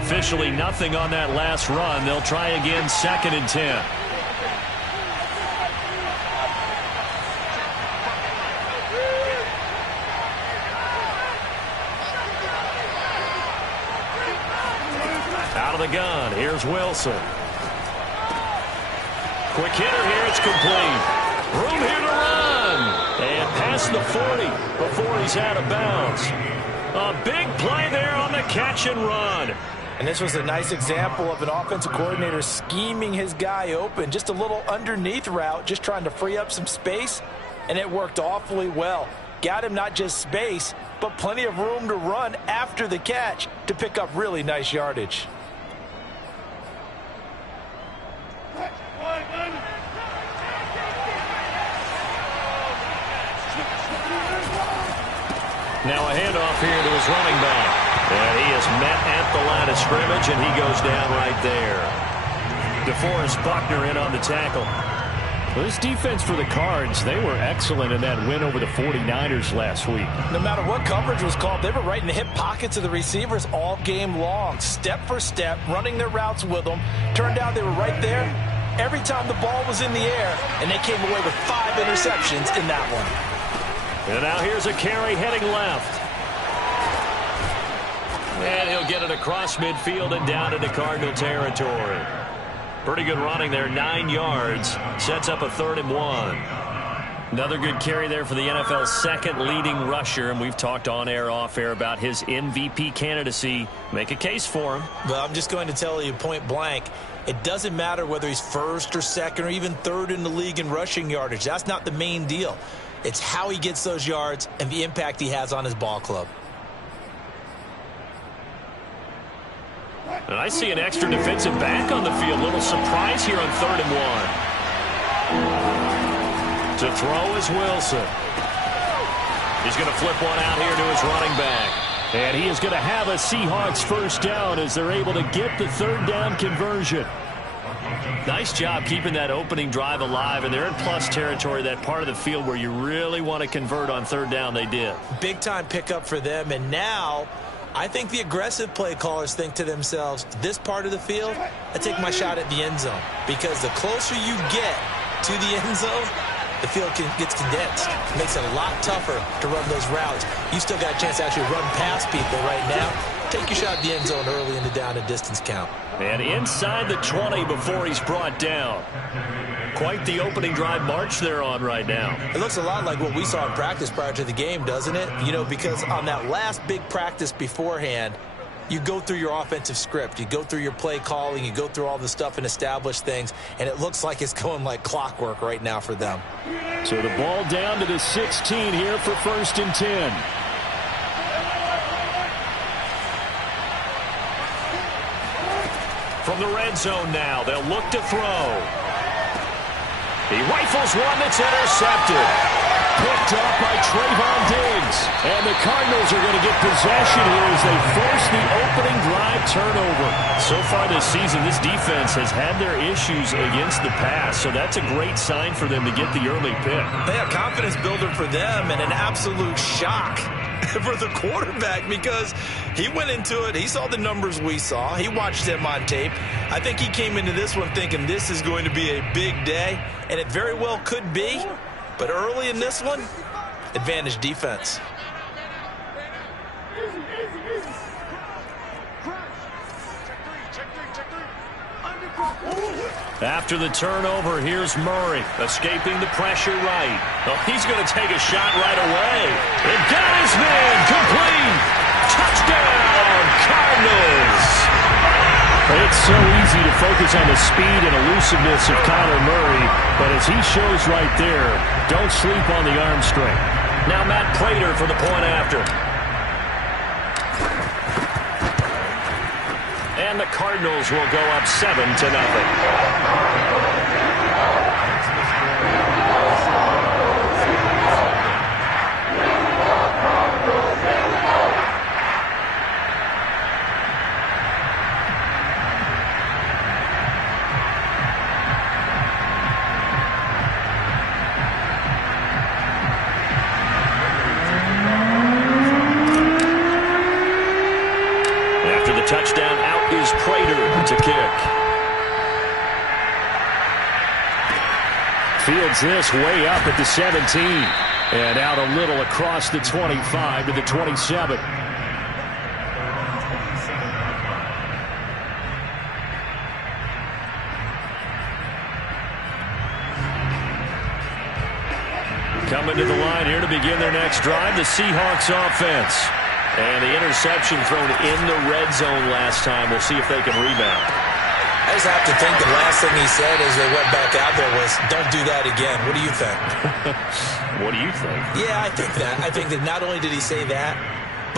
Officially nothing on that last run. They'll try again, 2nd and 10. Out of the gun, here's Wilson. Quick hitter here, it's complete. Room here to run. And past the 40 before he's out of bounds. A big play there on the catch and run. And this was a nice example of an offensive coordinator scheming his guy open. Just a little underneath route, just trying to free up some space. And it worked awfully well. Got him not just space, but plenty of room to run after the catch to pick up really nice yardage. Now a handoff here to his running back. And he is met at the line of scrimmage, and he goes down right there. DeForest Buckner in on the tackle. Well, this defense for the Cards, they were excellent in that win over the 49ers last week. No matter what coverage was called, they were right in the hip pockets of the receivers all game long. Step for step, running their routes with them. Turned out they were right there every time the ball was in the air, and they came away with 5 interceptions in that one. And now here's a carry heading left. And he'll get it across midfield and down into Cardinal territory. Pretty good running there, 9 yards. Sets up a 3rd and 1. Another good carry there for the NFL's 2nd leading rusher, and we've talked on air, off air about his MVP candidacy. Make a case for him. Well, I'm just going to tell you point blank, it doesn't matter whether he's 1st or 2nd or even 3rd in the league in rushing yardage. That's not the main deal. It's how he gets those yards and the impact he has on his ball club. And I see an extra defensive back on the field. Little surprise here on 3rd and 1. To throw is Wilson. He's going to flip one out here to his running back. And he is going to have a Seahawks 1st down as they're able to get the 3rd down conversion. Nice job keeping that opening drive alive, and they're in plus territory, that part of the field where you really want to convert on 3rd down. They did. Big time pickup for them, and now I think the aggressive play callers think to themselves, this part of the field, I take my shot at the end zone, because the closer you get to the end zone, the field gets condensed. It makes it a lot tougher to run those routes. You still got a chance to actually run past people right now. Take your shot at the end zone early in the down and distance count. And inside the 20 before he's brought down. Quite the opening drive march they're on right now. It looks a lot like what we saw in practice prior to the game, doesn't it? You know, because on that last big practice beforehand, you go through your offensive script. You go through your play calling. You go through all the stuff and establish things. And it looks like it's going like clockwork right now for them. So the ball down to the 16 here for 1st and 10. From the red zone now, they'll look to throw. He rifles one that's intercepted. Picked up by Trayvon Diggs. And the Cardinals are going to get possession here as they force the opening drive turnover. So far this season, this defense has had their issues against the pass, so that's a great sign for them to get the early pick. They have confidence builder for them and an absolute shock for the quarterback, because he went into it, he saw the numbers we saw, he watched them on tape. I think he came into this one thinking this is going to be a big day, and it very well could be, but early in this one, advantage defense. After the turnover, here's Murray, escaping the pressure right. Oh, he's going to take a shot right away. It got his man, complete. Touchdown, Cardinals. It's so easy to focus on the speed and elusiveness of Kyler Murray, but as he shows right there, don't sleep on the arm strength. Now Matt Prater for the point after. And the Cardinals will go up 7-0. Touchdown out is Prater to kick. Fields this way up at the 17. And out a little across the 25 to the 27. Coming to the line here to begin their next drive, the Seahawks offense. And the interception thrown in the red zone last time. We'll see if they can rebound. I just have to think the last thing he said as they went back out there was, don't do that again. What do you think? What do you think? Yeah, I think that. I think that not only did he say that,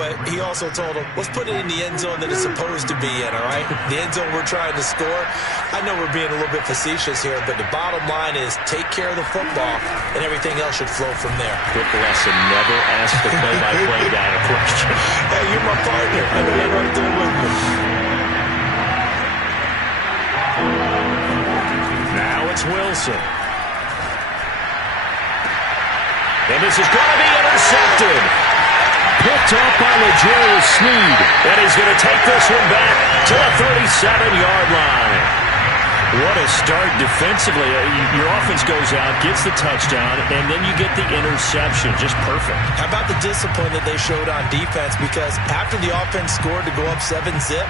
but he also told him, let's put it in the end zone that it's supposed to be in, all right? The end zone we're trying to score. I know we're being a little bit facetious here, but the bottom line is take care of the football, and everything else should flow from there. Quick lesson, never ask the play-by-play guy a question. Hey, you're my partner. I know you're right there with me. Now it's Wilson. And this is going to be intercepted. Picked up by L'Jarius Sneed. And he's going to take this one back to the 37-yard line. What a start defensively. Your offense goes out, gets the touchdown, and then you get the interception. Just perfect. How about the discipline that they showed on defense? Because after the offense scored to go up 7-zip,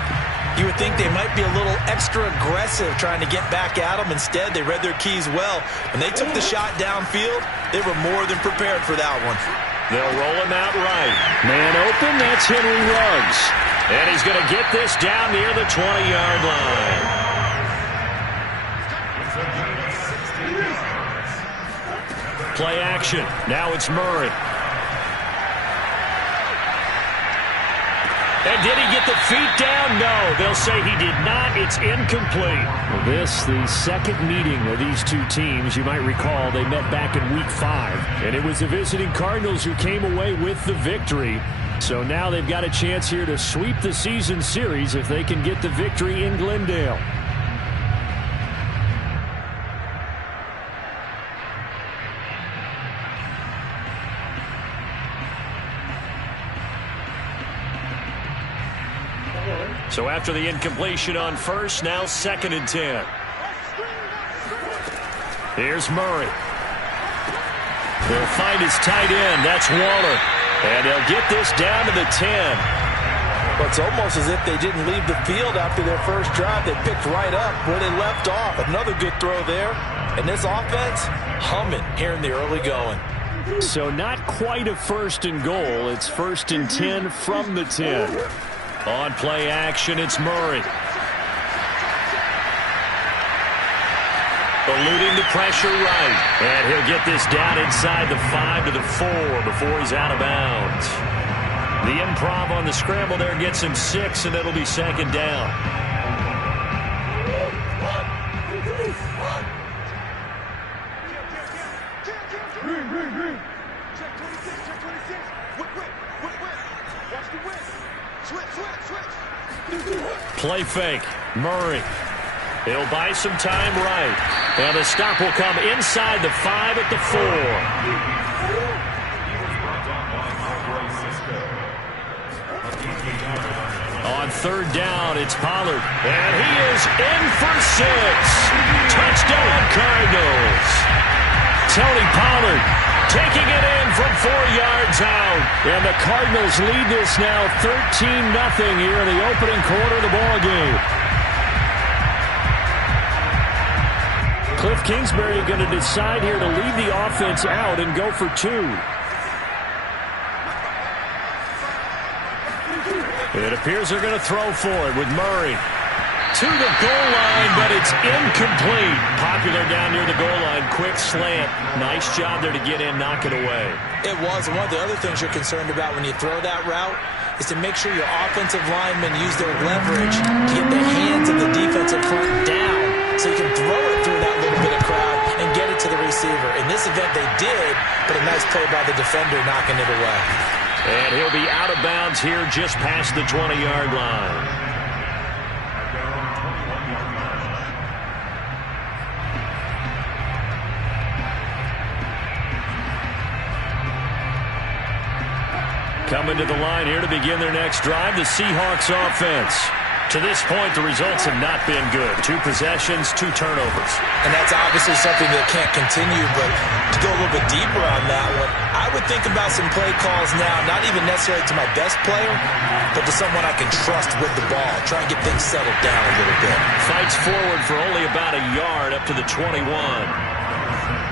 you would think they might be a little extra aggressive trying to get back at them. Instead, they read their keys well. When they took the shot downfield, they were more than prepared for that one. They'll roll him out right. Man open, that's Henry Ruggs. And he's going to get this down near the 20-yard line. Play action. Now it's Murray. And did he get the feet down? No. They'll say he did not. It's incomplete. Well, the second meeting of these two teams. You might recall they met back in Week 5. And it was the visiting Cardinals who came away with the victory. So now they've got a chance here to sweep the season series if they can get the victory in Glendale. So after the incompletion on first, now 2nd and 10. Here's Murray. They'll find his tight end. That's Waller. And they'll get this down to the 10. But it's almost as if they didn't leave the field after their first drive. They picked right up where they left off. Another good throw there. And this offense, humming here in the early going. So not quite a 1st and goal. It's 1st and 10 from the 10. On play action, it's Murray. Eluding the pressure right. And he'll get this down inside the 5 to the 4 before he's out of bounds. The improv on the scramble there gets him 6, and it'll be 2nd down. Play fake. Murray. He'll buy some time right. And the stop will come inside the 5 at the 4. On 3rd down, it's Pollard. And he is in for 6. Touchdown, Cardinals. Tony Pollard taking it in from 4 yards out. And the Cardinals lead this now 13-0 here in the opening quarter of the ballgame. Cliff Kingsbury going to decide here to leave the offense out and go for 2. It appears they're going to throw for it with Murray. To the goal line, but it's incomplete. Popular down near the goal line. Quick slant. Nice job there to get in, knock it away. It was. And one of the other things you're concerned about when you throw that route is to make sure your offensive linemen use their leverage to get the hands of the defensive front down so you can throw it through that little bit of crowd and get it to the receiver. In this event, they did, but a nice play by the defender knocking it away. And he'll be out of bounds here just past the 20-yard line. Coming to the line here to begin their next drive, the Seahawks offense. To this point, the results have not been good. 2 possessions, 2 turnovers. And that's obviously something that can't continue, but to go a little bit deeper on that one, I would think about some play calls now, not even necessarily to my best player, but to someone I can trust with the ball. Try and get things settled down a little bit. Fights forward for only about a yard up to the 21.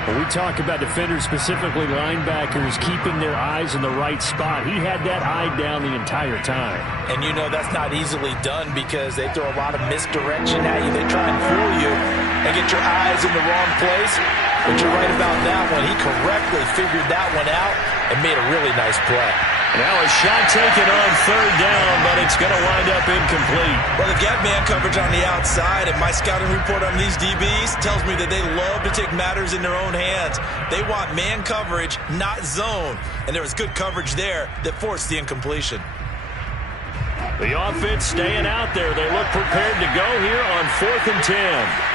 When we talk about defenders, specifically linebackers, keeping their eyes in the right spot, he had that eye down the entire time. And you know that's not easily done because they throw a lot of misdirection at you. They try and fool you and get your eyes in the wrong place. But you're right about that one. He correctly figured that one out and made a really nice play. Now a shot taken on 3rd down, but it's going to wind up incomplete. Well, they've got man coverage on the outside, and my scouting report on these DBs tells me that they love to take matters in their own hands. They want man coverage, not zone. And there was good coverage there that forced the incompletion. The offense staying out there. They look prepared to go here on 4th and 10.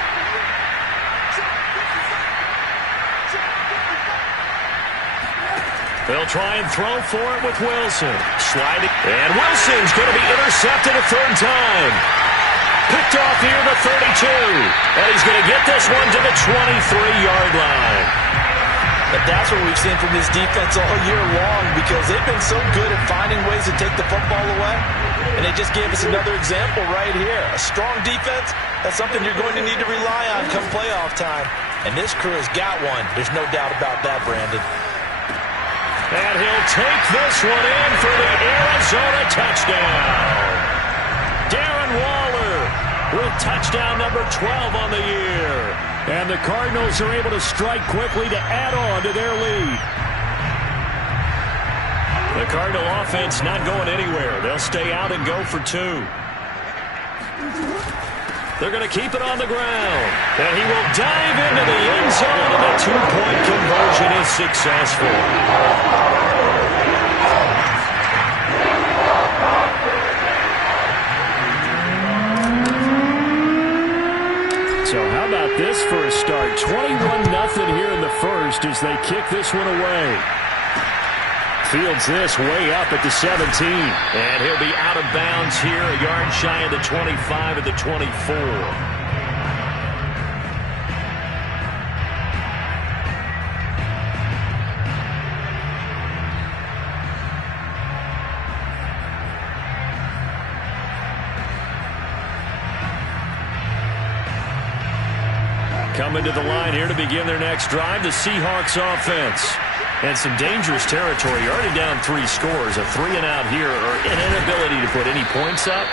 They'll try and throw for it with Wilson. Sliding. And Wilson's going to be intercepted a 3rd time. Picked off here the 32. And he's going to get this one to the 23-yard line. But that's what we've seen from this defense all year long because they've been so good at finding ways to take the football away. And they just gave us another example right here. A strong defense, that's something you're going to need to rely on come playoff time. And this crew has got one. There's no doubt about that, Brandon. And he'll take this one in for the Arizona touchdown. Darren Waller with touchdown number 12 on the year. And the Cardinals are able to strike quickly to add on to their lead. The Cardinal offense not going anywhere. They'll stay out and go for 2. They're going to keep it on the ground. And he will dive into the end zone, and the 2-point conversion is successful. So how about this for a start? 21-0 here in the first as they kick this one away. Fields this way up at the 17. And he'll be out of bounds here, a yard shy of the 25 at the 24. Coming to the line here to begin their next drive, the Seahawks offense. And some dangerous territory. You're already down 3 scores. A 3-and-out here, or an inability to put any points up.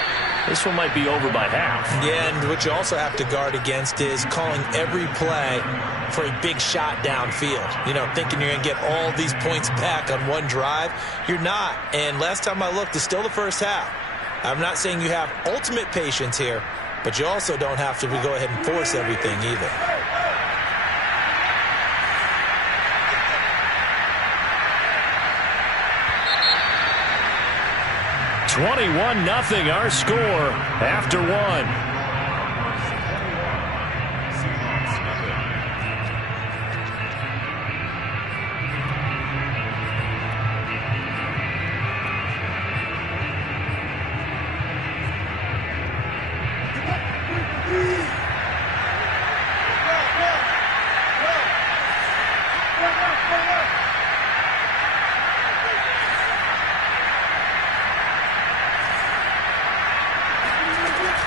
This one might be over by half. Yeah, and what you also have to guard against is calling every play for a big shot downfield. You know, thinking you're going to get all these points back on one drive. You're not. And last time I looked, it's still the first half. I'm not saying you have ultimate patience here, but you also don't have to go ahead and force everything either. 21-0 our score after 1.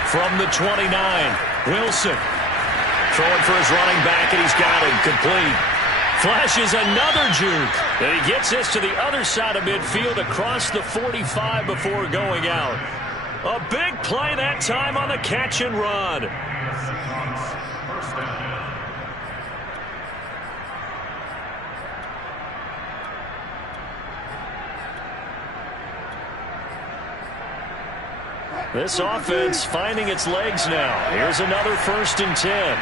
From the 29, Wilson throwing for his running back, and he's got him complete. Flashes another juke, and he gets this to the other side of midfield across the 45 before going out. A big play that time on the catch and run. This offense finding its legs now. Here's another 1st and 10.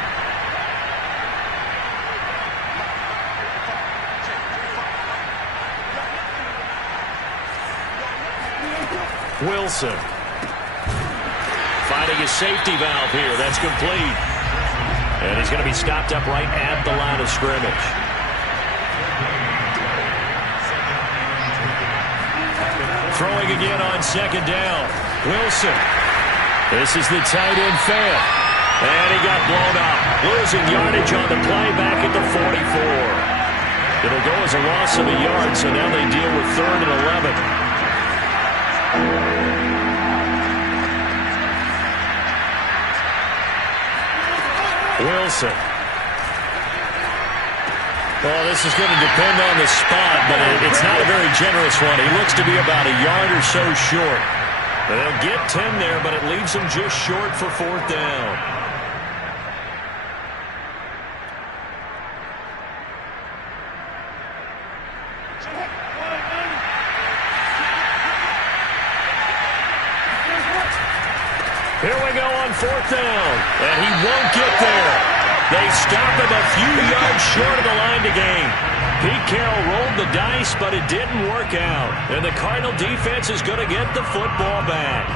Wilson finding his safety valve here. That's complete. And he's going to be stopped up right at the line of scrimmage. Throwing again on 2nd down. Wilson This is the tight end Fant. And he got blown up. Losing yardage on the play back at the 44. It'll go as a loss of a yard, so now they deal with 3rd and 11. Wilson. Well, this is going to depend on the spot, but it's not a very generous one. He looks to be about a yard or so short. They'll get 10 there, but it leaves them just short for 4th down. Here we go on 4th down, and he won't get there. They stop him a few yards short of the line to gain. Pete Carroll rolled the dice, but it didn't work out. And the Cardinal defense is going to get the football back.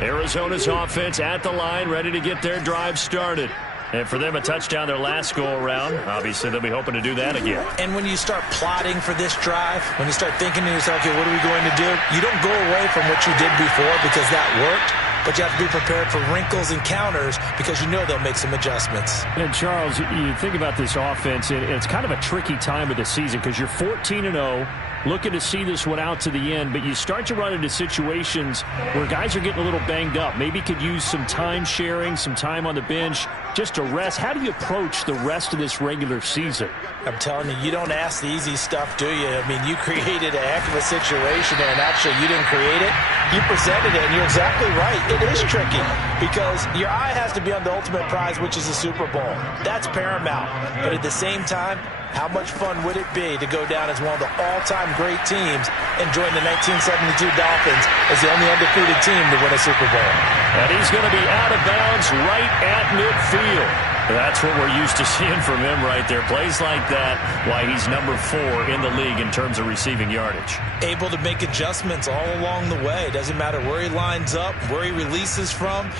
Arizona's offense at the line, ready to get their drive started. And for them, a touchdown their last go-around. Obviously, they'll be hoping to do that again. And when you start plotting for this drive, when you start thinking to yourself, okay, what are we going to do? You don't go away from what you did before because that worked. But you have to be prepared for wrinkles and counters because you know they'll make some adjustments. And, Charles, you think about this offense, and it's kind of a tricky time of the season because you're 14-0, looking to see this one out to the end, but you start to run into situations where guys are getting a little banged up. Maybe could use some time sharing, some time on the bench just to rest. How do you approach the rest of this regular season? I'm telling you, you don't ask the easy stuff, do you? I mean, you created a heck of a situation there, and actually you didn't create it. You presented it, and you're exactly right. It is tricky because your eye has to be on the ultimate prize, which is the Super Bowl. That's paramount. But at the same time, how much fun would it be to go down as one of the all-time great teams and join the 1972 Dolphins as the only undefeated team to win a Super Bowl? And he's going to be out of bounds right at midfield. That's what we're used to seeing from him right there. Plays like that, why he's number 4 in the league in terms of receiving yardage. Able to make adjustments all along the way. Doesn't matter where he lines up, where he releases from.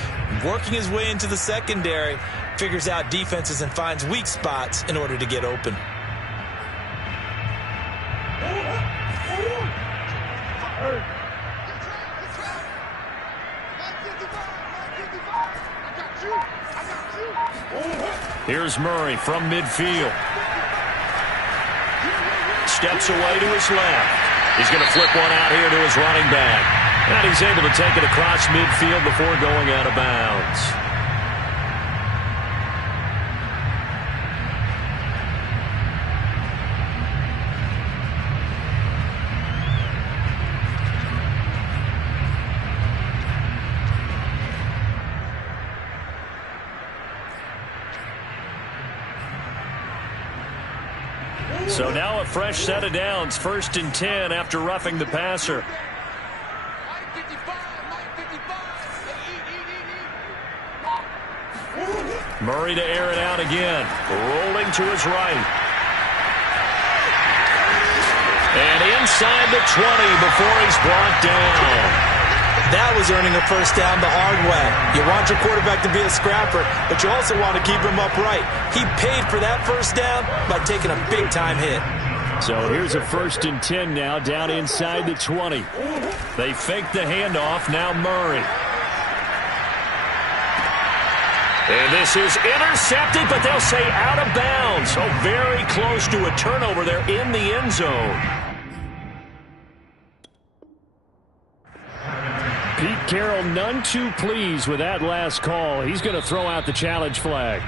Working his way into the secondary, figures out defenses and finds weak spots in order to get open. Here's Murray from midfield. Steps away to his left. He's going to flip one out here to his running back. And he's able to take it across midfield before going out of bounds. So now a fresh set of downs, 1st and 10 after roughing the passer. Murray to air it out again, rolling to his right. And inside the 20 before he's brought down. That was earning a first down the hard way. You want your quarterback to be a scrapper, but you also want to keep him upright. He paid for that first down by taking a big-time hit. So here's a 1st and 10 now, down inside the 20. They fake the handoff, now Murray. And this is intercepted, but they'll say out of bounds. So very close to a turnover there in the end zone. Pete Carroll none too pleased with that last call. He's going to throw out the challenge flag.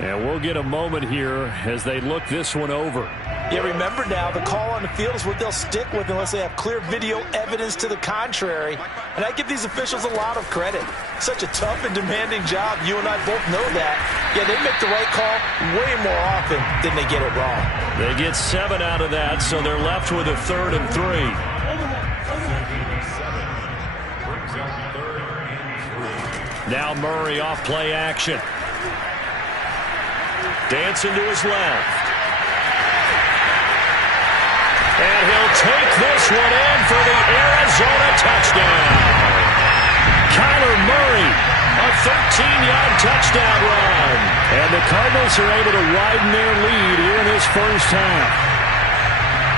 And we'll get a moment here as they look this one over. Yeah, remember now, the call on the field is what they'll stick with unless they have clear video evidence to the contrary. And I give these officials a lot of credit. Such a tough and demanding job. You and I both know that. Yeah, they make the right call way more often than they get it wrong. They get 7 out of that, so they're left with a 3rd and 3. Now Murray off play action. Dancing to his left. And he'll take this one in for the Arizona touchdown. Kyler Murray, a 13-yard touchdown run. And the Cardinals are able to widen their lead here in this first half.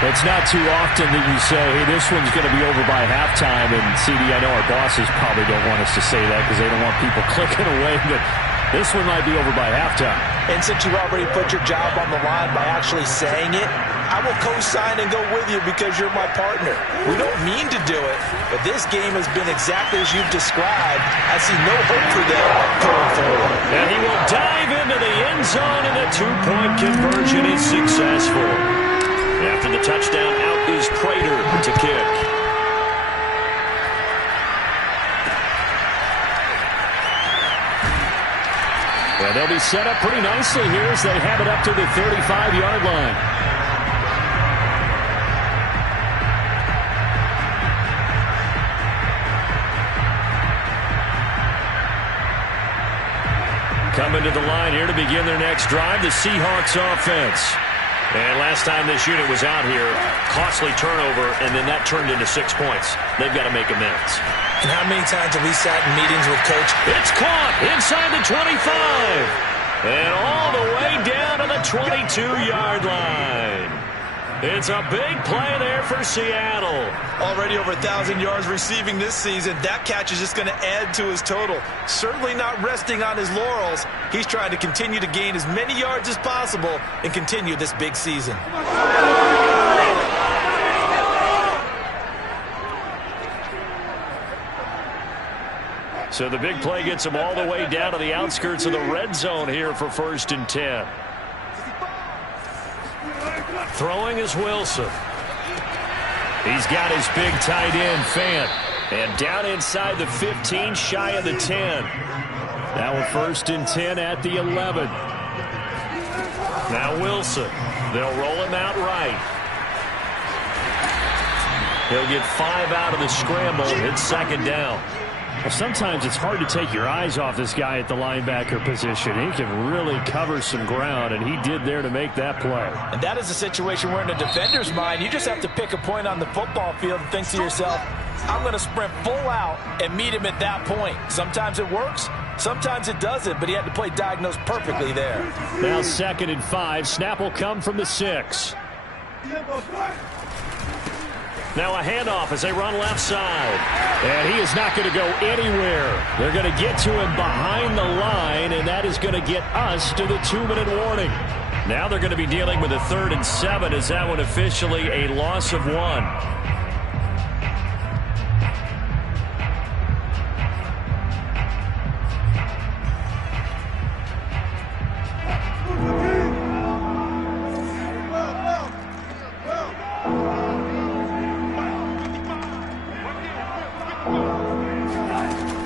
It's not too often that you say, hey, this one's going to be over by halftime. And, CD, I know our bosses probably don't want us to say that because they don't want people clicking away. But this one might be over by halftime. And since you already put your job on the line by actually saying it, I will co-sign and go with you because you're my partner. We don't mean to do it, but this game has been exactly as you've described. I see no hope for them going forward. And he will dive into the end zone, and the two-point conversion is successful. After the touchdown, out is Prater to kick. Well, they'll be set up pretty nicely here as they have it up to the 35-yard line. Coming to the line here to begin their next drive, the Seahawks offense. And last time this unit was out here, costly turnover, and then that turned into 6 points. They've got to make amends. And how many times have we sat in meetings with Coach? It's caught inside the 25. And all the way down to the 22-yard line. It's a big play there for Seattle. Already over 1,000 yards receiving this season. That catch is just going to add to his total. Certainly not resting on his laurels. He's trying to continue to gain as many yards as possible and continue this big season. So the big play gets him all the way down to the outskirts of the red zone here for 1st and 10. Throwing is Wilson. He's got his big tight end, Fant. And down inside the 15, shy of the 10. Now a 1st and 10 at the 11. Now Wilson. They'll roll him out right. He'll get 5 out of the scramble. It's 2nd down. Well, sometimes it's hard to take your eyes off this guy at the linebacker position. He can really cover some ground, and he did there to make that play. And that is a situation where in a defender's mind, you just have to pick a point on the football field and think to yourself, I'm going to sprint full out and meet him at that point. Sometimes it works, sometimes it doesn't, but he had to play diagnose perfectly there. Now 2nd and 5. Snap will come from the 6. Now a handoff as they run left side. And he is not going to go anywhere. They're going to get to him behind the line, and that is going to get us to the 2-minute warning. Now they're going to be dealing with a 3rd and 7. Is that one officially a loss of 1?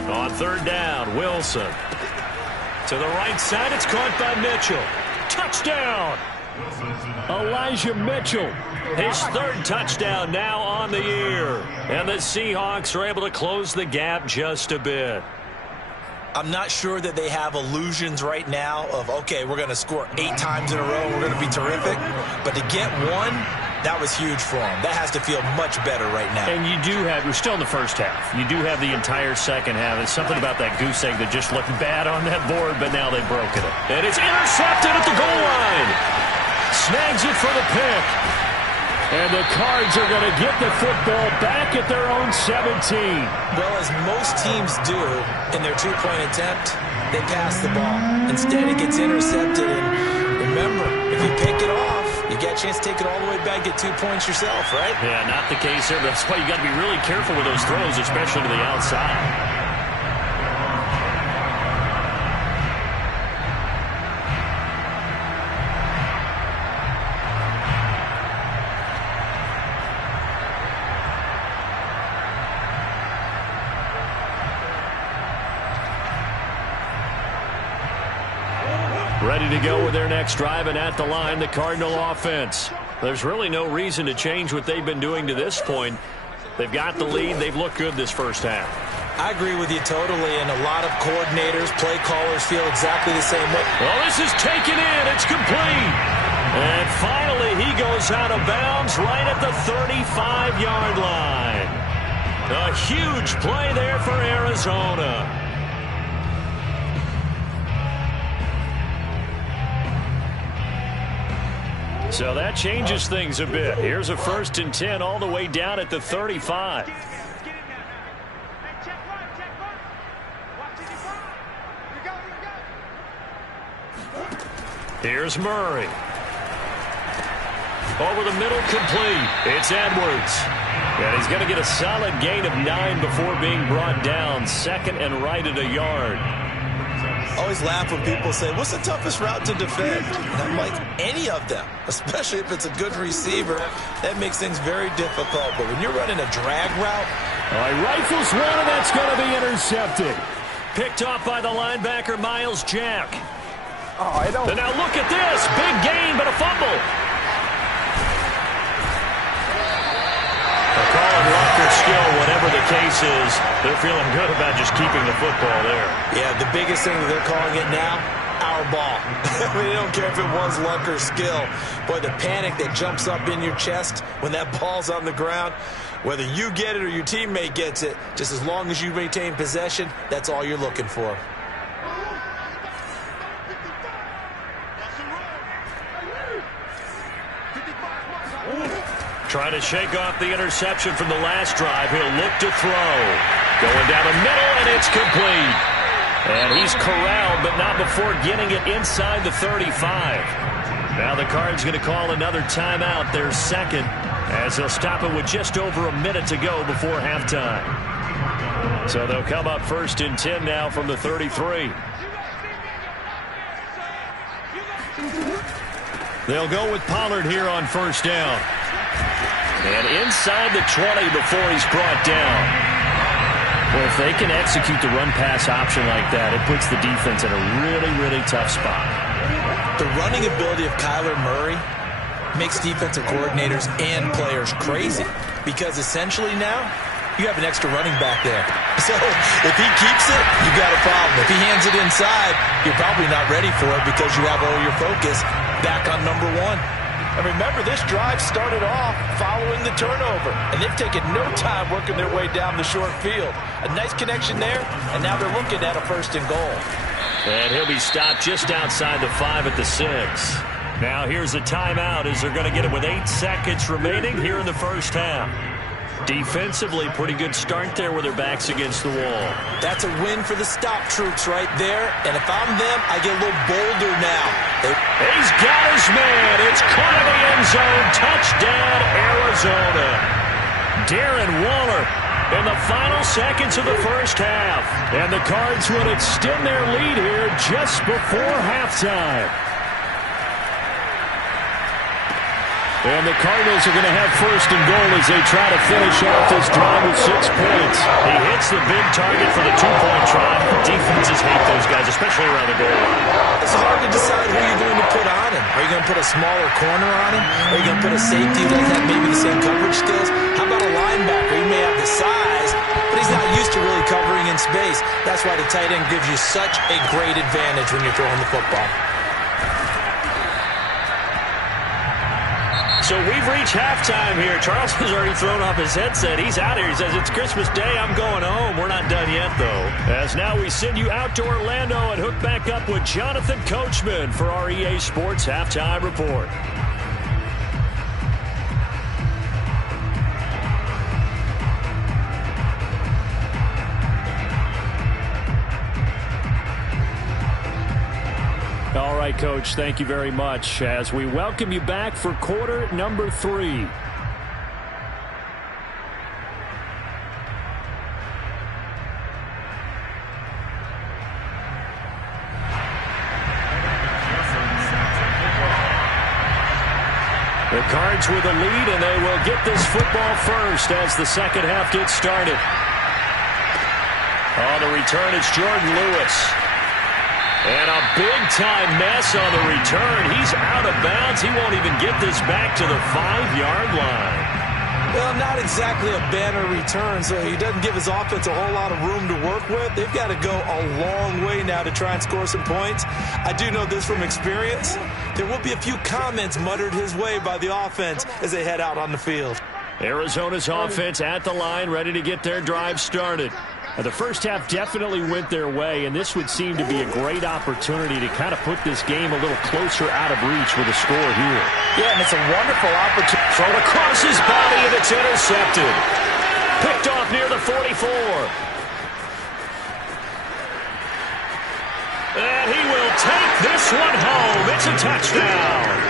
On 3rd down, Wilson. To the right side, it's caught by Mitchell. Touchdown! Elijah Mitchell. His 3rd touchdown now on the year. And the Seahawks are able to close the gap just a bit. I'm not sure that they have illusions right now of, okay, we're going to score 8 times in a row, we're going to be terrific. But to get 1, that was huge for them. That has to feel much better right now. And you do have, we're still in the first half. You do have the entire second half. There's something about that goose egg that just looked bad on that board, but now they've broken it. And it's intercepted at the goal line. Snags it for the pick. And the Cards are going to get the football back at their own 17. Well, as most teams do in their 2-point attempt, they pass the ball. Instead, it gets intercepted. And remember, if you pick it off, you got a chance to take it all the way back, get 2 points yourself, right? Yeah, not the case there. That's why you got to be really careful with those throws, especially to the outside. Ready to go with their next drive, and at the line, the Cardinal offense. There's really no reason to change what they've been doing to this point. They've got the lead. They've looked good this first half. I agree with you totally, and a lot of coordinators, play callers feel exactly the same way. Well, this is taken in. It's complete. And finally, he goes out of bounds right at the 35-yard line. A huge play there for Arizona. So that changes things a bit. Here's a 1st and 10 all the way down at the 35. Here's Murray. Over the middle, complete. It's Edwards. And he's going to get a solid gain of 9 before being brought down. 2nd and right at a yard. Always laugh when people say, what's the toughest route to defend? And I'm like, any of them, especially if it's a good receiver. That makes things very difficult. But when you're running a drag route. All right, rifles one, and that's going to be intercepted. Picked off by the linebacker, Miles Jack. Oh, I don't. And now look at this. Big gain, but a fumble. They're calling luck or skill, whatever the case is. They're feeling good about just keeping the football there. Yeah, the biggest thing that they're calling it now, our ball. I mean, they don't care if it was luck or skill. Boy, the panic that jumps up in your chest when that ball's on the ground, whether you get it or your teammate gets it, just as long as you maintain possession, that's all you're looking for. Trying to shake off the interception from the last drive. He'll look to throw. Going down the middle, and it's complete. And he's corralled, but not before getting it inside the 35. Now the Cards going to call another timeout, their 2nd, as they'll stop it with just over a minute to go before halftime. So they'll come up 1st and 10 now from the 33. They'll go with Pollard here on 1st down. And inside the 20 before he's brought down. Well, if they can execute the run-pass option like that, it puts the defense in a really, really tough spot. The running ability of Kyler Murray makes defensive coordinators and players crazy. Because essentially now, you have an extra running back there. So if he keeps it, you got a problem. If he hands it inside, you're probably not ready for it because you have all your focus back on number 1. And remember, this drive started off following the turnover. And they've taken no time working their way down the short field. A nice connection there, and now they're looking at a 1st and goal. And he'll be stopped just outside the 5 at the 6. Now here's a timeout as they're going to get it with 8 seconds remaining here in the 1st half. Defensively, pretty good start there with their backs against the wall. That's a win for the stop troops right there. And if I'm them, I get a little bolder now. He's got his man. It's caught in the end zone. Touchdown, Arizona. Darren Waller in the final seconds of the 1st half. And the Cards will extend their lead here just before halftime. And the Cardinals are going to have 1st and goal as they try to finish off this drive with 6 points. He hits the big target for the 2-point try. Defenses hate those guys, especially around the goal line. It's hard to decide who you're going to put on him. Are you going to put a smaller corner on him? Are you going to put a safety who doesn't have maybe the same coverage skills? How about a linebacker? He may have the size, but he's not used to really covering in space. That's why the tight end gives you such a great advantage when you're throwing the football. So we've reached halftime here. Charles has already thrown off his headset. He's out here. He says, it's Christmas Day. I'm going home. We're not done yet, though. As now we send you out to Orlando and hook back up with Jonathan Coachman for our EA Sports Halftime Report. All right, Coach, thank you very much as we welcome you back for quarter number 3. The Cards with a lead, and they will get this football first as the 2nd half gets started. On the return, it's Jordan Lewis. And a big-time mess on the return. He's out of bounds. He won't even get this back to the 5-yard line. Well, not exactly a banner return, so he doesn't give his offense a whole lot of room to work with. They've got to go a long way now to try and score some points. I do know this from experience. There will be a few comments muttered his way by the offense as they head out on the field. Arizona's offense at the line, ready to get their drive started. The first half definitely went their way, and this would seem to be a great opportunity to kind of put this game a little closer out of reach with a score here. Yeah, and it's a wonderful opportunity. Thrown across his body, and it's intercepted. Picked off near the 44. And he will take this one home. It's a touchdown.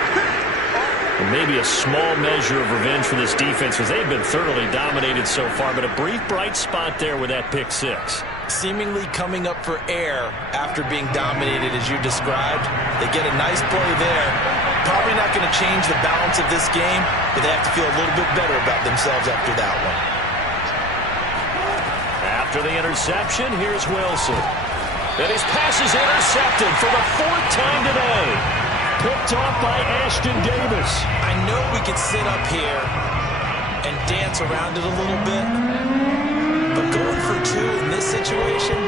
And maybe a small measure of revenge for this defense because they've been thoroughly dominated so far, but a brief bright spot there with that pick six. Seemingly coming up for air after being dominated as you described. They get a nice play there. Probably not going to change the balance of this game, but they have to feel a little bit better about themselves after that one. After the interception, here's Wilson. And his pass is intercepted for the fourth time today. Picked off by Ashton Davis. I know we could sit up here and dance around it a little bit, but going for two in this situation,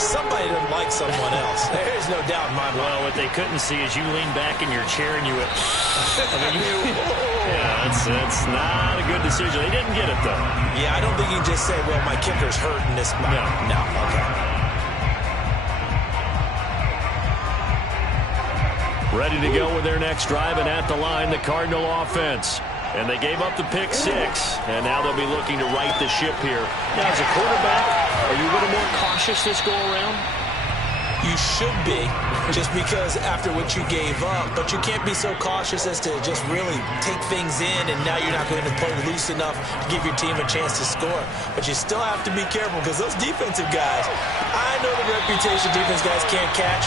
somebody doesn't like someone else. There's no doubt in my mind. Well, what they couldn't see is you lean back in your chair and you went, yeah, that's not a good decision. They didn't get it, though. Yeah, I don't think you can just say, well, my kicker's hurt in this spot. No, okay. Ready to go with their next drive, and at the line, the Cardinal offense. And they gave up the pick six, and now they'll be looking to right the ship here. Now, as a quarterback, are you a little more cautious this go-around? You should be, just because after what you gave up, but you can't be so cautious as to just really take things in, and now you're not going to play loose enough to give your team a chance to score. But you still have to be careful, because those defensive guys, I know the reputation defense guys can't catch.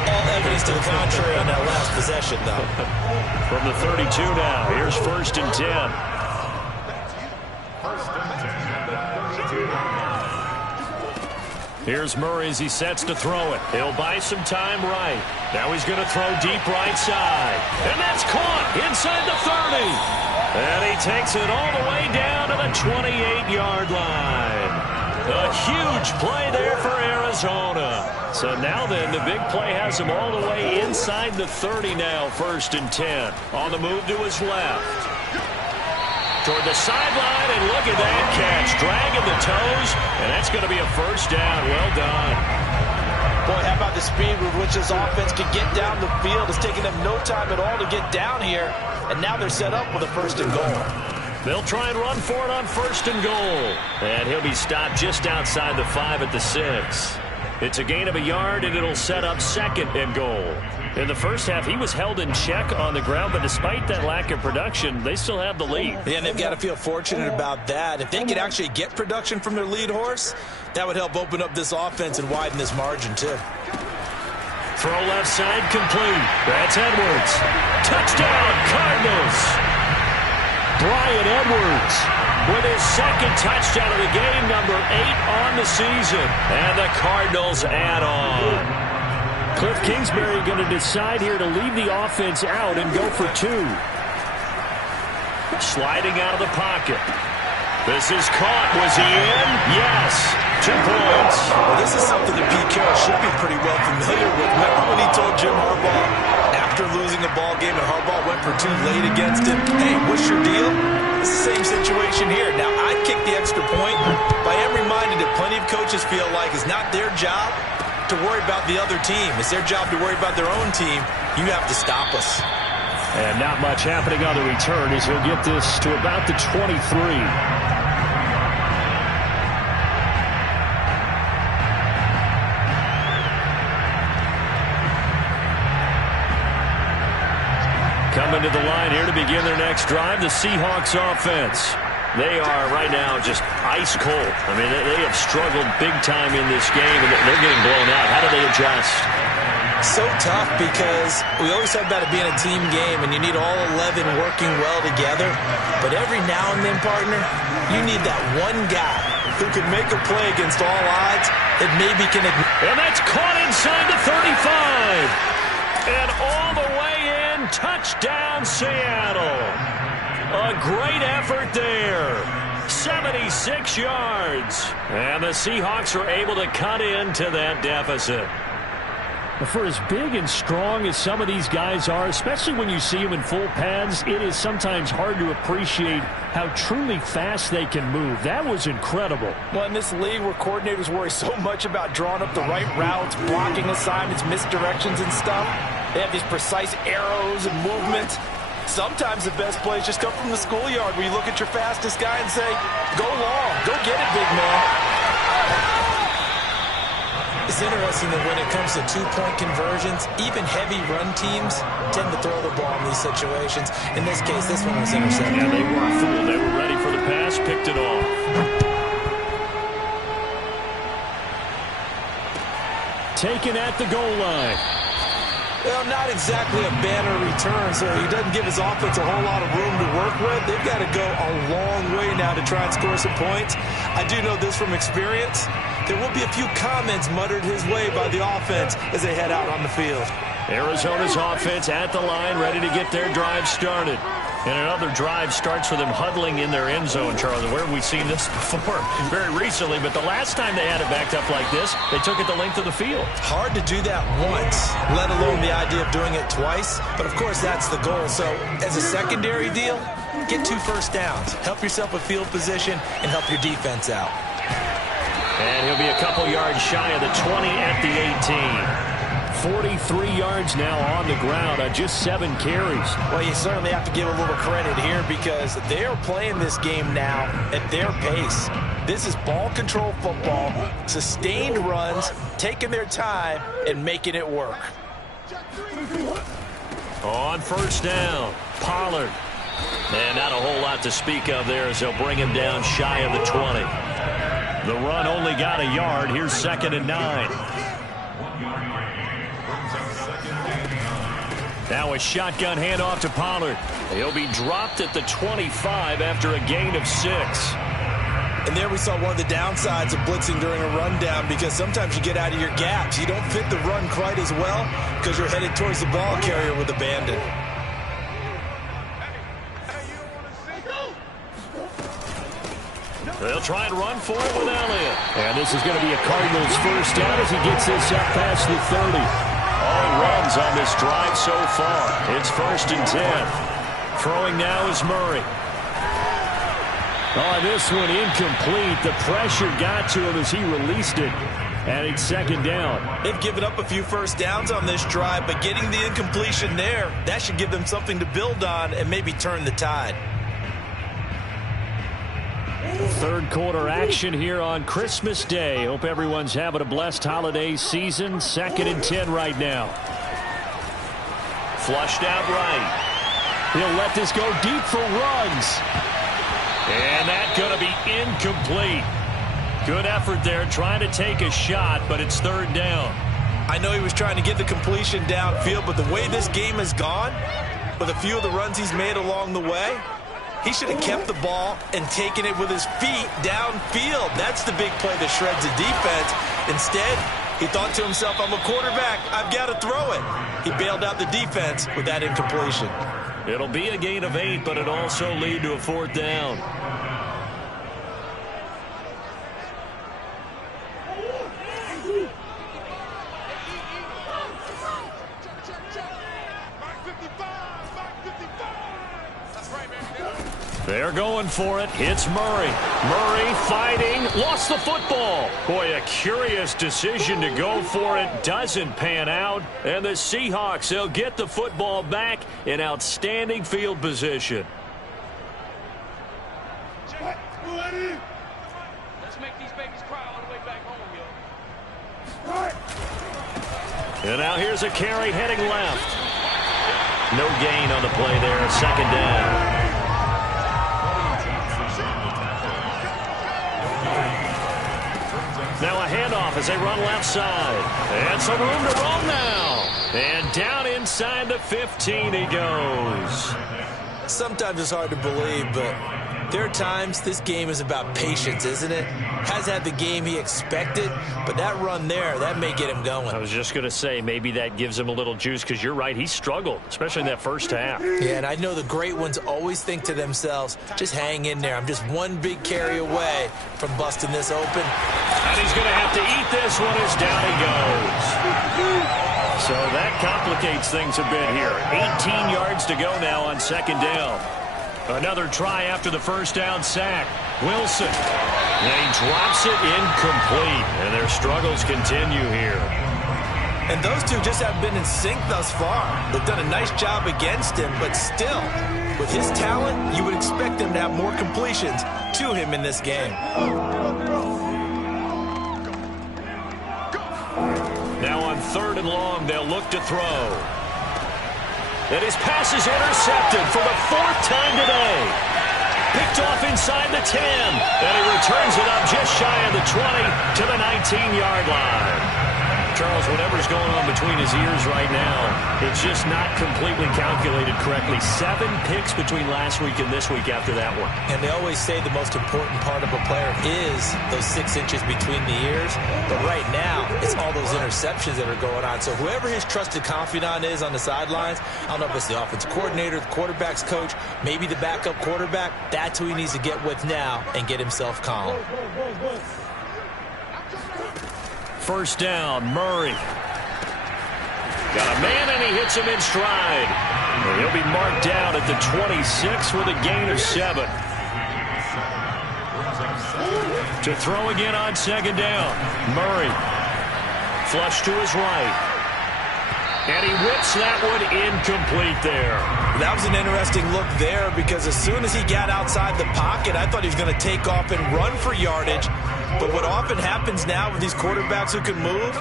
All evidence to the contrary on that last possession, though. From the 32 now, here's 1st and 10. Here's Murray as he sets to throw it. He'll buy some time right. Now he's going to throw deep right side. And that's caught inside the 30. And he takes it all the way down to the 28-yard line. A huge play there for Arizona. So now then, the big play has him all the way inside the 30 now, 1st and 10. On the move to his left. Toward the sideline, and look at that catch. Dragging the toes, and that's going to be a first down. Well done. Boy, how about the speed with which this offense can get down the field? It's taking them no time at all to get down here, and now they're set up with a 1st and goal. They'll try and run for it on 1st and goal. And he'll be stopped just outside the 5 at the 6. It's a gain of a yard, and it'll set up 2nd and goal. In the first half, he was held in check on the ground, but despite that lack of production, they still have the lead. Yeah, and they've got to feel fortunate about that. If they could actually get production from their lead horse, that would help open up this offense and widen this margin, too. Throw left side complete. That's Edwards. Touchdown, Cardinals. Bryan Edwards with his 2nd touchdown of the game, number 8 on the season. And the Cardinals add on. Cliff Kingsbury going to decide here to leave the offense out and go for 2. Sliding out of the pocket. This is caught. Was he in? Yes. 2 points. Well, this is something that Pete Carroll should be pretty well familiar with. Remember when he told Jim Harbaugh after losing a ball game and Harbaugh went for 2 late against him, hey, what's your deal? It's the same situation here. Now, I'd kick the extra point, but I am reminded that plenty of coaches feel like it's not their job to worry about the other team. It's their job to worry about their own team. You have to stop us. And not much happening on the return as he'll get this to about the 23. Coming to the line here to begin their next drive, the Seahawks offense. They are right now just ice cold. I mean, they have struggled big time in this game, and they're getting blown out. How do they adjust? So tough because we always talk about it being a team game, and you need all 11 working well together. But every now and then, partner, you need that one guy who can make a play against all odds that maybe can... And that's caught inside the 35. And all the way in, touchdown Seattle. A great effort there. 76 yards. And the Seahawks are able to cut into that deficit. For as big and strong as some of these guys are, especially when you see them in full pads, it is sometimes hard to appreciate how truly fast they can move. That was incredible. Well, in this league where coordinators worry so much about drawing up the right routes, blocking assignments, misdirections and stuff, they have these precise arrows and movements. Sometimes the best plays just come from the schoolyard where you look at your fastest guy and say, go long, go get it, big man. It's interesting that when it comes to two-point conversions, even heavy run teams tend to throw the ball in these situations. In this case, this one was intercepted. Yeah, they weren't fooled. They were ready for the pass, picked it off. Taken at the goal line. Well, not exactly a banner return, so he doesn't give his offense a whole lot of room to work with. They've got to go a long way now to try and score some points. I do know this from experience. There will be a few comments muttered his way by the offense as they head out on the field. Arizona's offense at the line, ready to get their drive started. And another drive starts with them huddling in their end zone, Charlie. Where have we seen this before? Very recently, but the last time they had it backed up like this, they took it the length of the field. Hard to do that once, let alone the idea of doing it twice. But, of course, that's the goal. So, as a secondary deal, get 2 first downs. Help yourself with field position and help your defense out. And he'll be a couple yards shy of the 20 at the 18. 43 yards now on the ground on just 7 carries. Well, you certainly have to give a little credit here because they are playing this game now at their pace. This is ball control football, sustained runs, taking their time and making it work. On first down, Pollard. And not a whole lot to speak of there as they'll bring him down shy of the 20. The run only got a yard. Here's 2nd and 9. Now a shotgun handoff to Pollard. He'll be dropped at the 25 after a gain of 6. And there we saw one of the downsides of blitzing during a rundown because sometimes you get out of your gaps. You don't fit the run quite as well because you're headed towards the ball carrier with abandon. They'll try and run for it with Elliott. And this is going to be a Cardinals first down as he gets this up past the 30. All runs on this drive so far. It's 1st and 10. Throwing now is Murray. Oh, this one incomplete. The pressure got to him as he released it. And it's 2nd down. They've given up a few first downs on this drive, but getting the incompletion there, that should give them something to build on and maybe turn the tide. Third quarter action here on Christmas Day. Hope everyone's having a blessed holiday season. 2nd and 10 right now. Flushed out right. He'll let this go deep for runs. And that's going to be incomplete. Good effort there trying to take a shot, but it's 3rd down. I know he was trying to get the completion downfield, but the way this game has gone, with a few of the runs he's made along the way, he should have kept the ball and taken it with his feet downfield. That's the big play that shreds the defense. Instead, he thought to himself, I'm a quarterback. I've got to throw it. He bailed out the defense with that incompletion. It'll be a gain of 8, but it'll also lead to a 4th down. They're going for it. It's Murray. Murray fighting. Lost the football. Boy, a curious decision to go for it. Doesn't pan out. And the Seahawks, they'll get the football back in outstanding field position. Let's make these babies cry all the way back home, yo. And now here's a carry heading left. No gain on the play there. 2nd down. Now a handoff as they run left side. And some room to roll now. And down inside the 15 he goes. Sometimes it's hard to believe, but there are times this game is about patience, isn't it? Has had the game he expected, but that run there, that may get him going. I was just going to say, maybe that gives him a little juice because you're right, he struggled, especially in that first half. Yeah, and I know the great ones always think to themselves, just hang in there. I'm just one big carry away from busting this open. And he's going to have to eat this one as down he goes. So that complicates things a bit here. 18 yards to go now on second down. Another try after the first down sack. Wilson. And he drops it incomplete. And their struggles continue here. And those two just have been in sync thus far. They've done a nice job against him, but still, with his talent, you would expect them to have more completions to him in this game. Now on 3rd and long, they'll look to throw. And his pass is intercepted for the 4th time today. Picked off inside the 10. And he returns it up just shy of the 20 to the 19-yard line. Charles, whatever's going on between his ears right now, it's just not completely calculated correctly. 7 picks between last week and this week after that one. And they always say the most important part of a player is those 6 inches between the ears. But right now, it's all those interceptions that are going on. So whoever his trusted confidant is on the sidelines, I don't know if it's the offensive coordinator, the quarterback's coach, maybe the backup quarterback, that's who he needs to get with now and get himself calm. First down, Murray. Got a man, and he hits him in stride. And he'll be marked down at the 26 with a gain of 7. To throw again on second down. Murray. Flush to his right. And he whips that one incomplete there. That was an interesting look there because as soon as he got outside the pocket, I thought he was going to take off and run for yardage. But what often happens now with these quarterbacks who can move,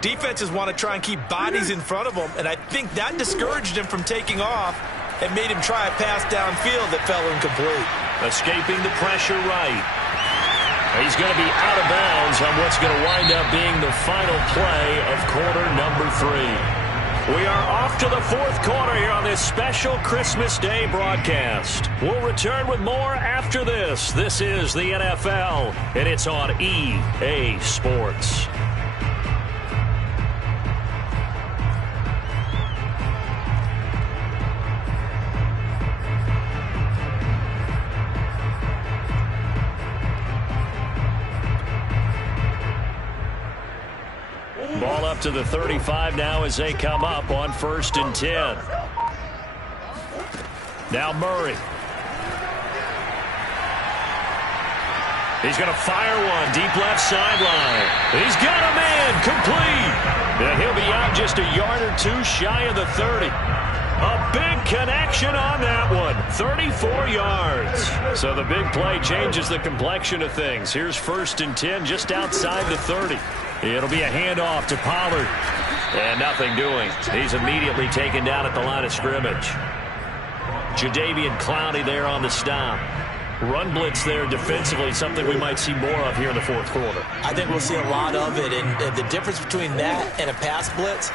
defenses want to try and keep bodies in front of them, and I think that discouraged him from taking off and made him try a pass downfield that fell incomplete. Escaping the pressure right. He's going to be out of bounds on what's going to wind up being the final play of quarter number 3. We are off to the 4th quarter here on this special Christmas Day broadcast. We'll return with more after this. This is the NFL, and it's on EA Sports. Ball up to the 35 now as they come up on 1st and 10. Now Murray. He's going to fire one deep left sideline. He's got a man complete. And he'll be out just a yard or 2 shy of the 30. A big connection on that one. 34 yards. So the big play changes the complexion of things. Here's 1st and 10 just outside the 30. It'll be a handoff to Pollard. And nothing doing. He's immediately taken down at the line of scrimmage. Jadeveon Clowney there on the stop. Run blitz there defensively, something we might see more of here in the 4th quarter. I think we'll see a lot of it, and the difference between that and a pass blitz,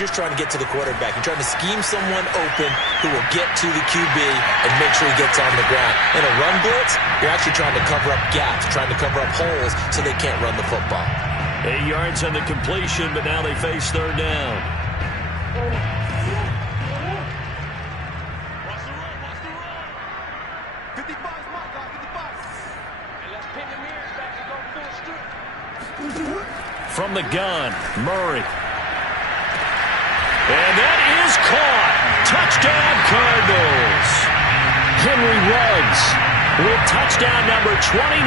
you're trying to get to the quarterback. You're trying to scheme someone open who will get to the QB and make sure he gets on the ground. In a run blitz, you're actually trying to cover up gaps, trying to cover up holes so they can't run the football. 8 yards on the completion, but now they face 3rd down. From the gun, Murray. And that is caught. Touchdown, Cardinals. Henry Ruggs with touchdown number 29,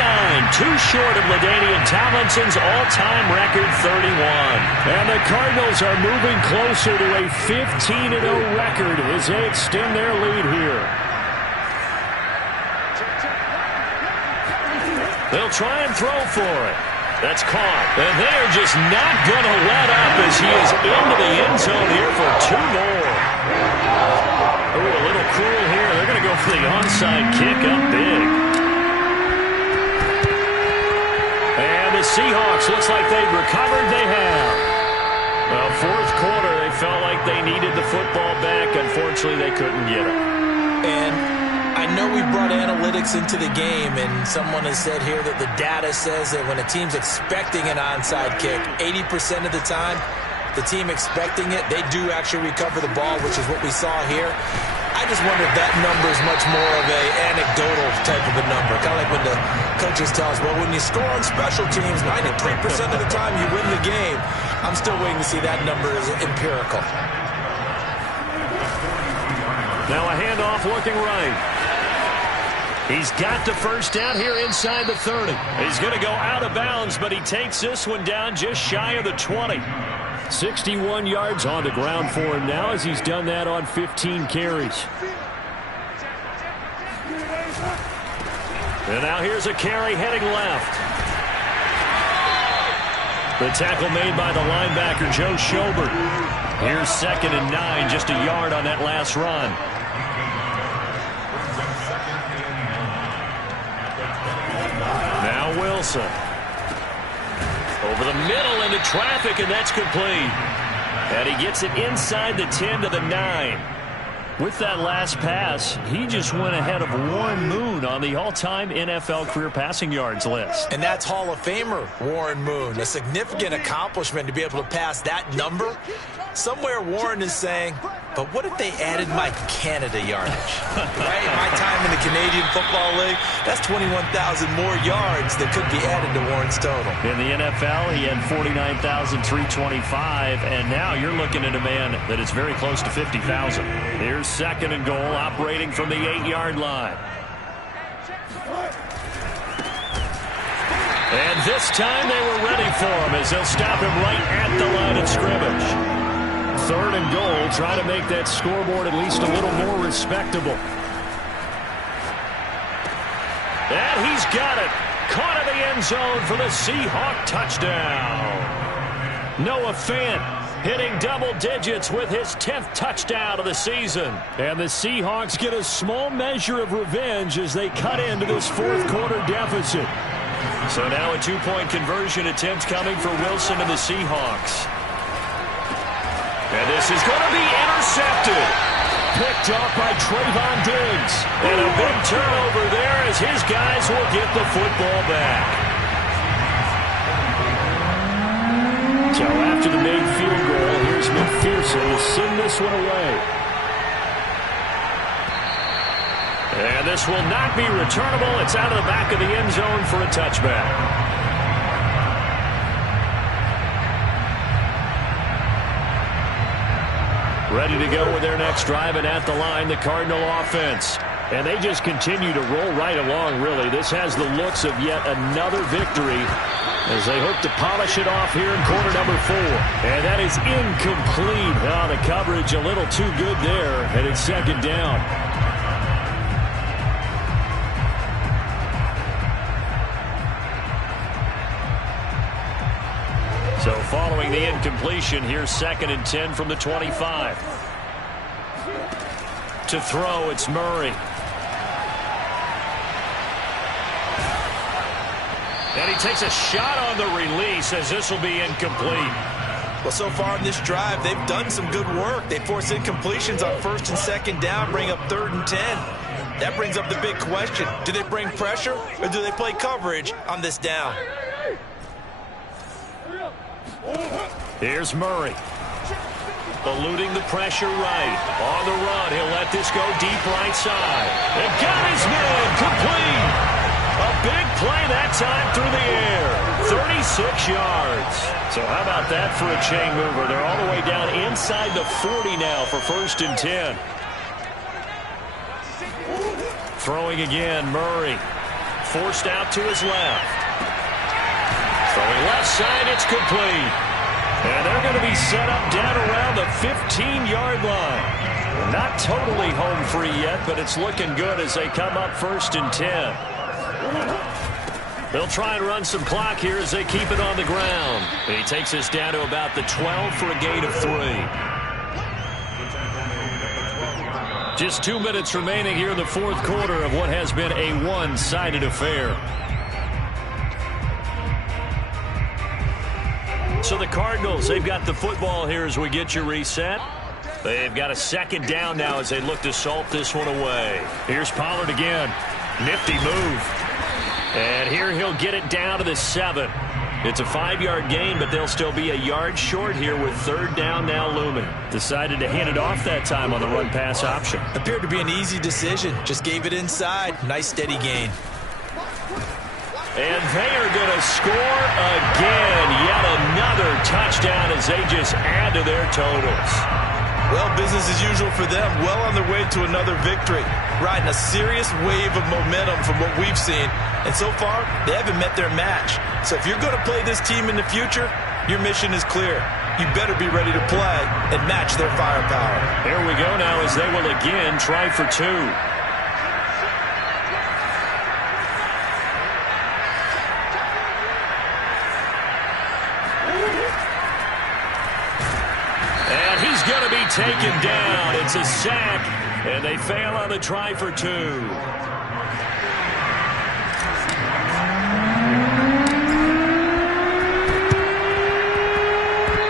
too short of LaDainian Tomlinson's all-time record 31. And the Cardinals are moving closer to a 15-0 record as they extend their lead here. They'll try and throw for it. That's caught. And they're just not going to let up as he is into the end zone here for 2 more. Oh, a little cruel here. They're going to go for the onside kick up big. And the Seahawks, looks like they've recovered. They have. Well, 4th quarter, they felt like they needed the football back. Unfortunately, they couldn't get it. And I know we brought analytics into the game, and someone has said here that the data says that when a team's expecting an onside kick, 80% of the time, the team expecting it, they do actually recover the ball, which is what we saw here. I just wonder if that number is much more of an anecdotal type of a number. Kind of like when the coaches tell us, well, when you score on special teams, 93% of the time you win the game. I'm still waiting to see that number is empirical. Now a handoff looking right. He's got the first down here inside the 30. He's going to go out of bounds, but he takes this one down just shy of the 20. 61 yards on the ground for him now as he's done that on 15 carries. And now here's a carry heading left. The tackle made by the linebacker, Joe Schobert. Here's 2nd and 9, just a yard on that last run. Now Wilson. Over the middle into traffic, and that's complete. And he gets it inside the 10 to the 9. With that last pass, he just went ahead of Warren Moon on the all-time NFL career passing yards list. And that's Hall of Famer Warren Moon. A significant accomplishment to be able to pass that number. Somewhere Warren is saying, but what if they added my Canada yardage? Right? My time in the Canadian Football League, that's 21,000 more yards that could be added to Warren's total. In the NFL, he had 49,325, and now you're looking at a man that is very close to 50,000. Here's 2nd and goal, operating from the 8-yard line. And this time they were ready for him as they'll stop him right at the line of scrimmage. 3rd and goal, try to make that scoreboard at least a little more respectable. And he's got it. Caught in the end zone for the Seahawk touchdown. Noah Fant hitting double digits with his 10th touchdown of the season. And the Seahawks get a small measure of revenge as they cut into this 4th quarter deficit. So now a 2-point conversion attempt coming for Wilson and the Seahawks. And this is going to be intercepted. Picked off by Trayvon Diggs. And a big turnover there as his guys will get the football back. So after the made field goal, here's McPherson to send this one away. And this will not be returnable. It's out of the back of the end zone for a touchback. Ready to go with their next drive, and at the line, the Cardinal offense. And they just continue to roll right along, really. This has the looks of yet another victory as they hope to polish it off here in quarter number 4. And that is incomplete. Oh, the coverage a little too good there, and it's 2nd down. So following the incompletion, here's 2nd and 10 from the 25. To throw, it's Murray. And he takes a shot on the release as this will be incomplete. Well, so far in this drive, they've done some good work. They force incompletions on 1st and 2nd down, bring up 3rd and 10. That brings up the big question. Do they bring pressure or do they play coverage on this down? Here's Murray. Eluding the pressure right. On the run, he'll let this go deep right side. And got his man complete. A big play that time through the air. 36 yards. So how about that for a chain mover? They're all the way down inside the 40 now for 1st and 10. Throwing again, Murray. Forced out to his left. Throwing left side, it's complete. And they're going to be set up down around the 15-yard line. Not totally home free yet, but it's looking good as they come up 1st and 10. They'll try and run some clock here as they keep it on the ground. And he takes us down to about the 12 for a gain of 3. Just 2 minutes remaining here in the 4th quarter of what has been a one-sided affair. So the Cardinals, they've got the football here as we get you reset. They've got a 2nd down now as they look to salt this one away. Here's Pollard again. Nifty move. And here he'll get it down to the 7. It's a 5-yard gain, but they'll still be a yard short here with third down now looming. Decided to hand it off that time on the run-pass option. Appeared to be an easy decision. Just gave it inside. Nice steady gain. And they are going to score again. Yet another touchdown as they just add to their totals. Well, business as usual for them. Well on their way to another victory. Riding a serious wave of momentum from what we've seen. And so far, they haven't met their match. So if you're going to play this team in the future, your mission is clear. You better be ready to play and match their firepower. Here we go now as they will again try for 2. And he's going to be taken down. It's a sack, and they fail on the try for 2.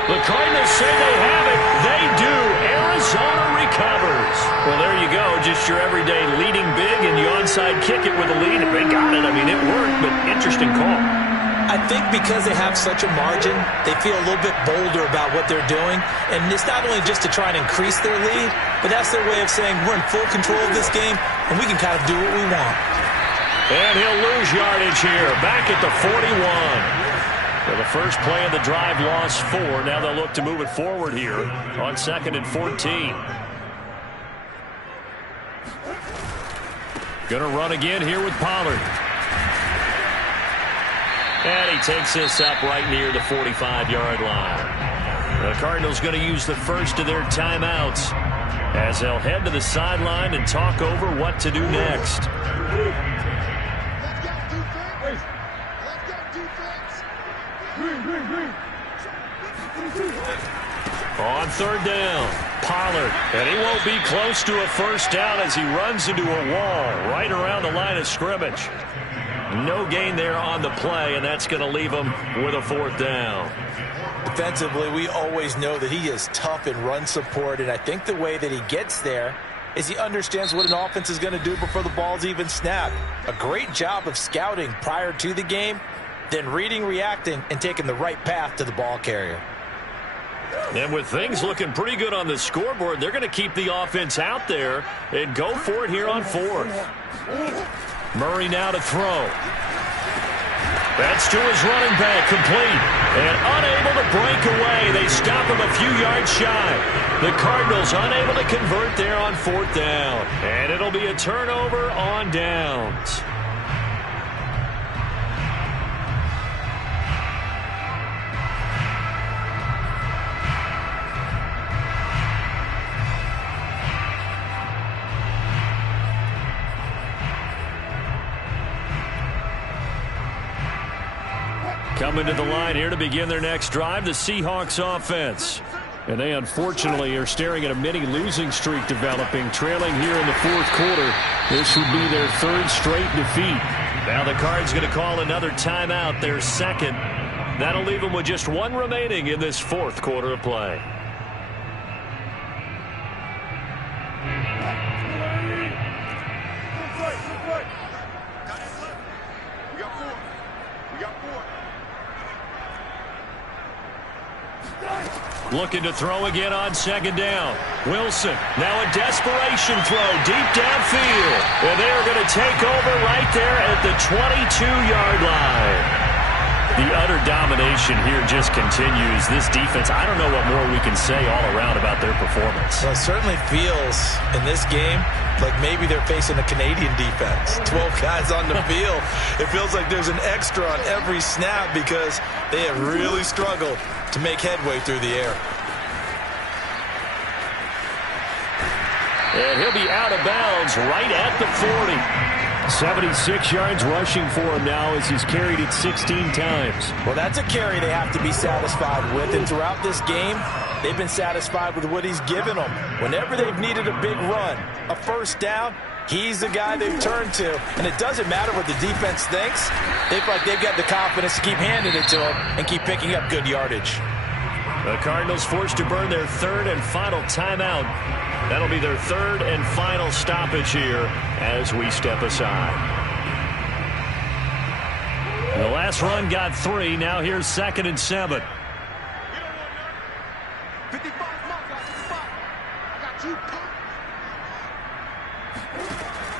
The Cardinals say they have it. They do. Arizona recovers. Well, there you go. Just your everyday leading big, and you onside kick it with a lead. They got it. I mean, it worked, but interesting call. I think because they have such a margin, they feel a little bit bolder about what they're doing. And it's not only just to try and increase their lead, but that's their way of saying we're in full control of this game, and we can kind of do what we want. And he'll lose yardage here. Back at the 41. Well, the first play of the drive lost 4. Now they'll look to move it forward here on 2nd and 14. Going to run again here with Pollard. And he takes this up right near the 45-yard line. The Cardinals going to use the first of their timeouts as they'll head to the sideline and talk over what to do next. On third down, Pollard, and he won't be close to a first down as he runs into a wall right around the line of scrimmage. No gain there on the play, and that's going to leave him with a 4th down. Defensively, we always know that he is tough in run support, and I think the way that he gets there is he understands what an offense is going to do before the ball's even snapped. A great job of scouting prior to the game, then reading, reacting, and taking the right path to the ball carrier. And with things looking pretty good on the scoreboard, they're going to keep the offense out there and go for it here on 4th. Murray now to throw. That's to his running back, complete. And unable to break away. They stop him a few yards shy. The Cardinals unable to convert there on 4th down. And it'll be a turnover on downs. Coming to the line here to begin their next drive, the Seahawks offense. And they unfortunately are staring at a mini losing streak developing, trailing here in the 4th quarter. This would be their 3rd straight defeat. Now the Cards going to call another timeout, their 2nd. That'll leave them with just 1 remaining in this 4th quarter of play. Looking to throw again on 2nd down. Wilson, now a desperation throw deep downfield. And they are going to take over right there at the 22-yard line. The utter domination here just continues. This defense, I don't know what more we can say all around about their performance. Well, it certainly feels in this game like maybe they're facing a Canadian defense. 12 guys on the field. It feels like there's an extra on every snap because they have really struggled to make headway through the air. And he'll be out of bounds right at the 40. 76 yards rushing for him now as he's carried it 16 times. Well, that's a carry they have to be satisfied with. And throughout this game, they've been satisfied with what he's given them. Whenever they've needed a big run, a first down, he's the guy they've turned to. And it doesn't matter what the defense thinks. They feel like they've got the confidence to keep handing it to him and keep picking up good yardage. The Cardinals forced to burn their 3rd and final timeout. That'll be their 3rd and final stoppage here as we step aside. The last run got 3. Now here's 2nd and 7.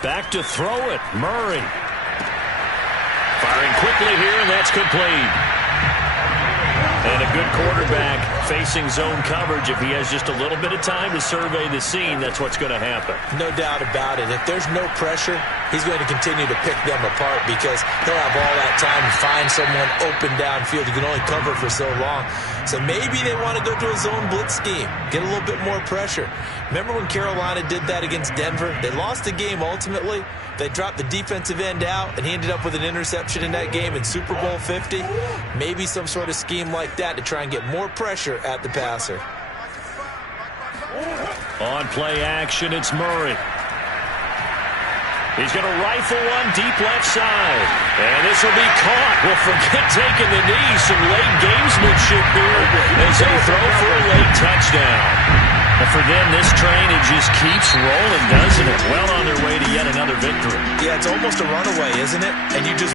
Back to throw it. Murray. Firing quickly here, and that's complete. And a good quarterback facing zone coverage. If he has just a little bit of time to survey the scene, that's what's going to happen. No doubt about it. If there's no pressure, he's going to continue to pick them apart because he'll have all that time to find someone open downfield. You can only cover for so long. So maybe they want to go to a zone blitz scheme, get a little bit more pressure. Remember when Carolina did that against Denver? They lost the game ultimately. They dropped the defensive end out, and he ended up with an interception in that game in Super Bowl 50. Maybe some sort of scheme like that to try and get more pressure at the passer. On play action, it's Murray. He's going to rifle one deep left side. And this will be caught. Well, forget taking the knee. Some late gamesmanship here as they throw for a late touchdown. And for them, this train, it just keeps rolling, doesn't it? Well on their way to yet another victory. Yeah, it's almost a runaway, isn't it? And you just